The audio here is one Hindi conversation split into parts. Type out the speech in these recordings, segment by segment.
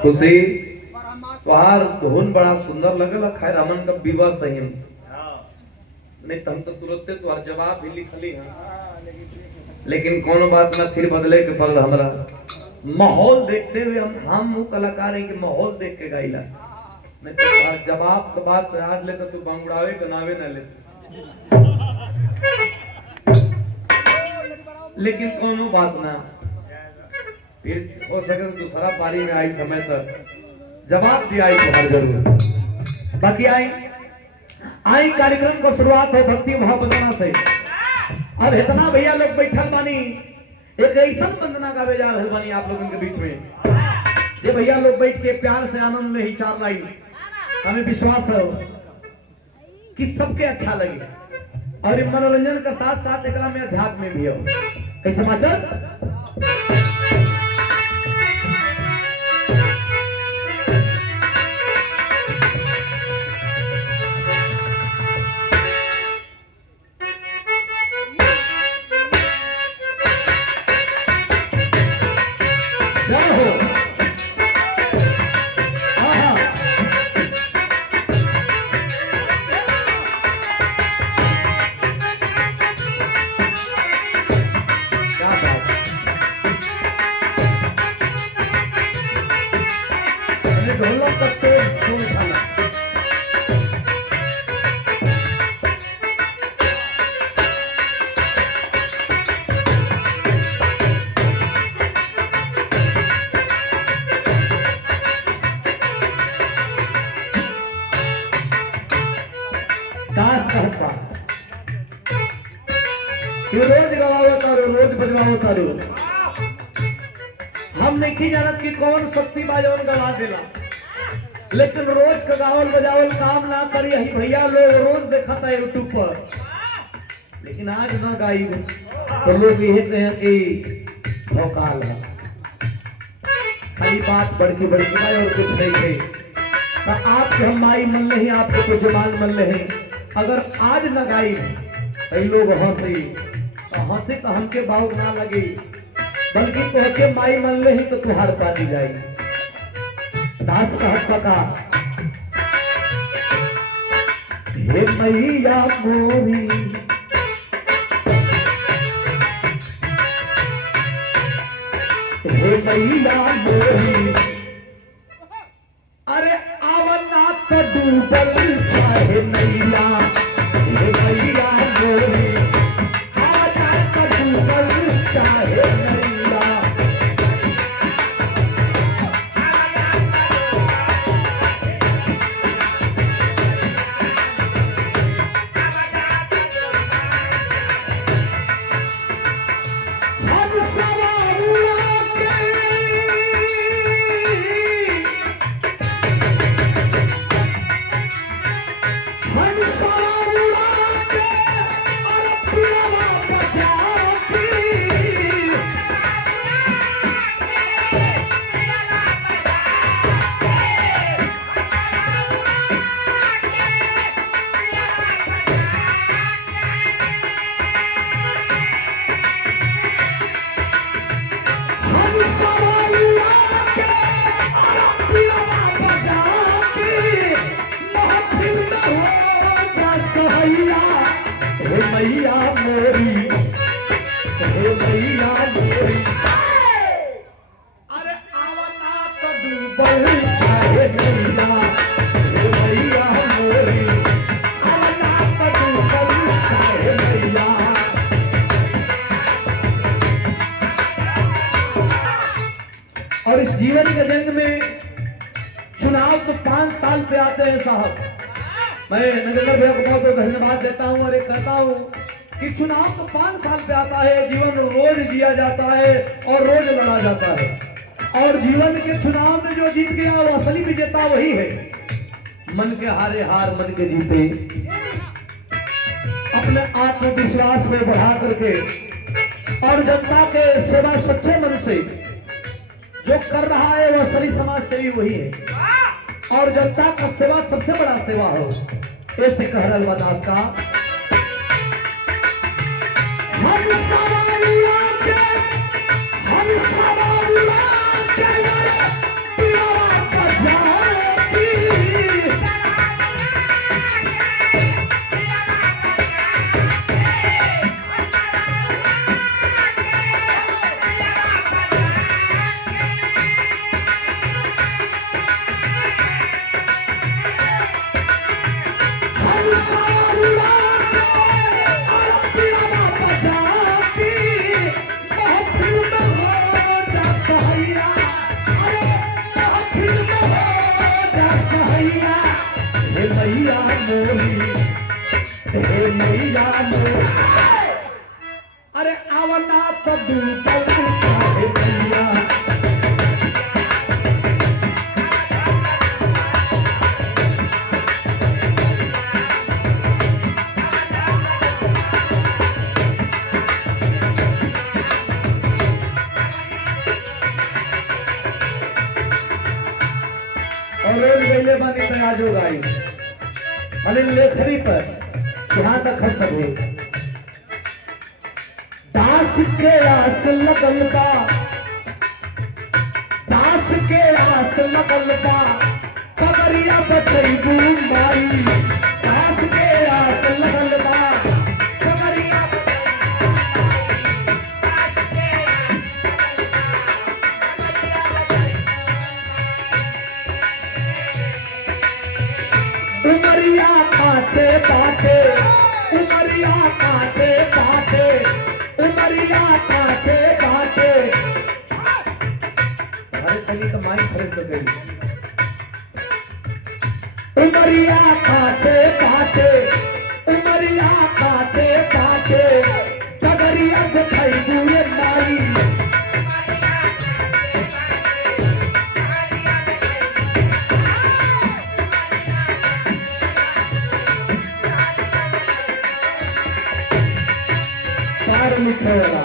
खुशी तोहार धुन बड़ा सुंदर लगल। खैर अमन का विवाह सही नहीं तो हम तो तुरंते तोहार जवाब भी लिखली है, लेकिन कोनो बात ना, फिर बदले के पड़ल हमरा। माहौल देखते हुए हम कलाकार हैं कि माहौल देख के गाइला, नहीं तो तोहार जवाब के बात याद ले तो तू बंगड़ावे के नावे ना ले। लेकिन कोनो बात ना, फिर हो सके तो दूसरा पारी में आई समय तक जवाब दिया आई तो हर जरूर। बाकी आई कार्यक्रम को शुरुआत हो भक्ति महावंदना से। अब इतना भैया लोग बैठल बानी, एक ऐसा वंदना गावे जा रहे बानी आप लोगों के बीच में जे भैया लोग बैठ के प्यार से आनंद में ही चार लाई। हमें विश्वास है कि सबके अच्छा लगे और मनोरंजन का साथ साथ एक में अध्यात्म भी हो। कैसे मास्टर? रोज गवाओ तारो, रोज बजवाओ तारो। हम नहीं जानत कि कौन शक्ति बाजवन गवा देला, लेकिन रोज का गावल बजावल काम ना करी। यही भैया लोग रोज देखा था यूट्यूब पर, लेकिन आज ना गाई तो लोग ये कहते हैं कि भौकाल है, खाली बात बड़की बड़की और कुछ नहीं है। तो आपके हम माई मन नहीं, आपके तो जवान मन नहीं। अगर आज न गाई लोग हंसी तो हमके बाउर ना लगी, बल्कि तोहके माई मन ले ही तो तुहार पाती जाई। दास कहत पका हे मैया मोरी, हे मैया मोरी, अरे आवना तो डूबल चाहे मैया, हे मैया मोरी, मैया मोरी, हे मैया मोरी, अरे आवना तो डूबल चाहे मैया, हे मैया मोरी, आवना तो डूबल चाहे मैया। और इस जीवन के जंग में चुनाव तो 5 साल पे आते हैं साहब। मैं नरेंद्र भैया को बहुत धन्यवाद देता हूं और एक कहता हूं कि चुनाव तो 5 साल पे आता है। जीवन रोज जिया जाता है और रोज लड़ा जाता है, और जीवन के चुनाव में जो जीत गया वो असली विजेता वही है। मन के हारे हार मन के जीते, अपने आत्मविश्वास को बढ़ा करके और जनता के सेवा सच्चे मन से जो कर रहा है वो असली समाज सेवी वही है, और जनता का सेवा सबसे बड़ा सेवा हो। ऐसे कह रहा दास का हम सवाल के मोरी हे मैया मोरी अरे आवना तो डूबल काहे मैया और रोज गईले बानी तो आज हो गाई अरे लेखरी पर यहाँ तक हम सब हो दास के आस लगल बा दास के आस लगल बा कबरिया बचैबू माई दास के आस लगल बा कबरिया उमरिया काचे बाटे उमरिया काचे बाटे उमरिया काचे बाटे हमारे संगीत माइक फ्रेश हो गई उमरिया काचे बाटे उमरिया काचे बाटे कगरिया दिखाई बुए माई पार लिखेगा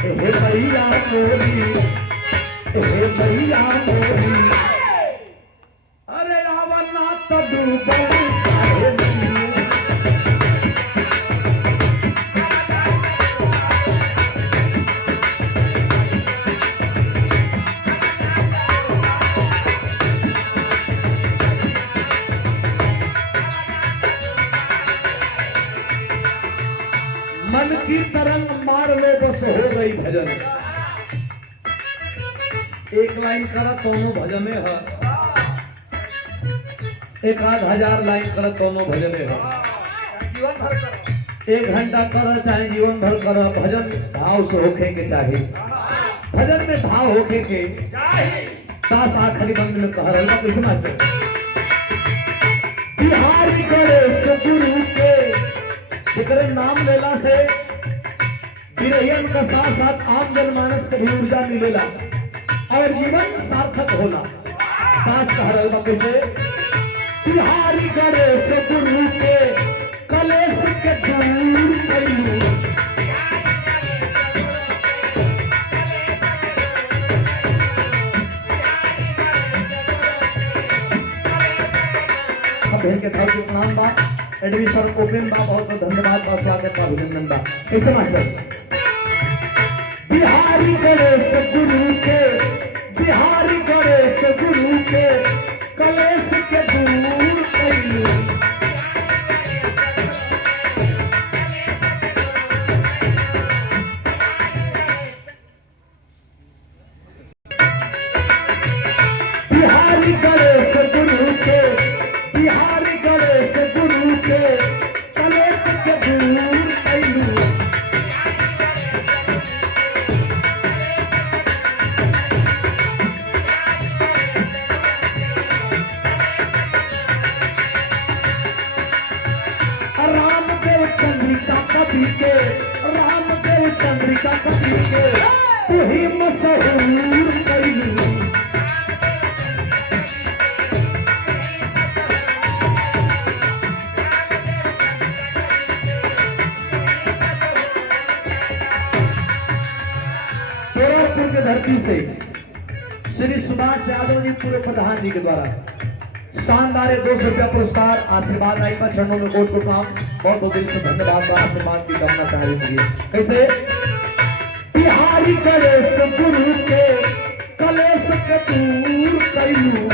हे भैया मोरी हे भैया मोरी अरे आवना तो डूबल काहे मैया मन की तरंग मार लो बस हो गई भजन एक लाइन करा दोनों भजने है एक आध हजार लाइन करा दोनों भजने है जीवन भर करो 1 घंटा करा चाहे जीवन भर करा भजन भाव से होखे के चाहिए भजन में भाव होखे के दास आखिरी बंद में कह रहा है किस मात्र बिहारी गणेश गुरु के जिक्र नाम लेला से विरहियन का साथ साथ आम जनमानस के भी ऊर्जा मिलेला और जीवन सार्थक होला दास कह रहा है कैसे बिहारी गणेश गुरु के कलेश के दूर कइलू बहन के भाव के प्रणाम बा एडमिशन ओपन बा बहुत बहुत धन्यवाद बा स्वागत बा अभिनंदन बा कैसे मास्टर बिहारी गणेश गुरु के बिहारी गणेश गुरु के कलेश के दूर कइलू बिहारी गणेश गुरु के बिहारी गणेश गुरु के कलेश के दूर कइलू रामदेव चंद्रिका कवि के रामदेव चंद्रिका कवि के तू ही मशहूर कइलू गोरखपुर की धरती से श्री सुभाष यादव जी पूर्व प्रधान जी के द्वारा शानदार 200 रुपया पुरस्कार आशीर्वाद आई पर चरणों में कोट को काम बहुत बहुत दिल से धन्यवाद बा आशीर्वाद की करना चाह रही थी। कैसे बिहारी कलेश गुरु के कलेश के दूर कैलू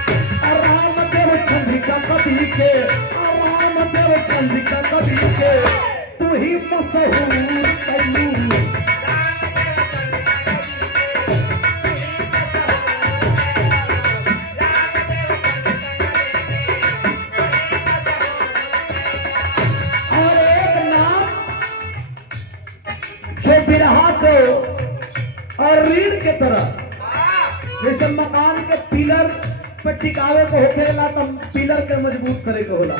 रामदेव चंद्रिका कवि के रामदेव चंद्रिका कवि के तू ही मशहूर कैलू बिरहा को और रीढ़ के तरह जैसे मकान के पिलर पे टिकावे को होखेला तब पिलर के मजबूत करे को होला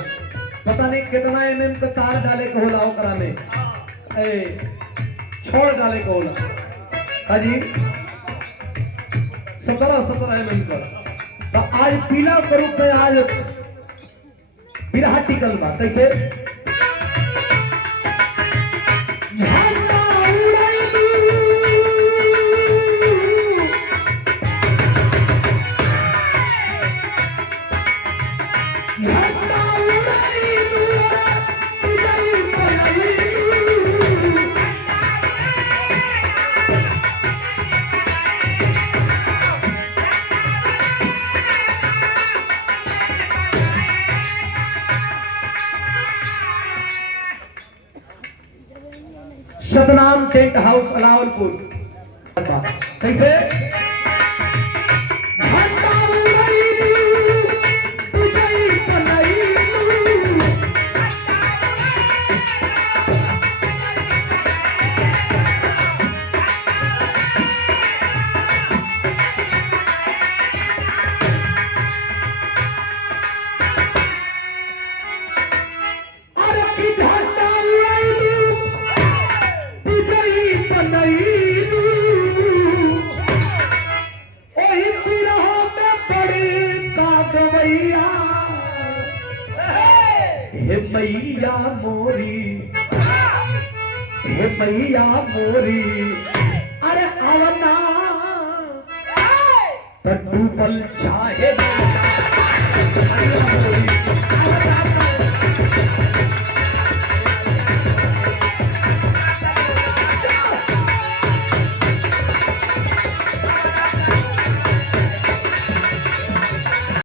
पता नहीं कितना एमएम का तार डाले को होला ओकरा में छोड़ डाले को होला हाजी 17 एमएम का तो आज पिलर के रूप में आज बिरहा टिकल बा कैसे सतनाम टेंट हाउस अलावलपुर कैसे मैया मोरी हे मैया मोरी अरे आवना तो डूबल चाहे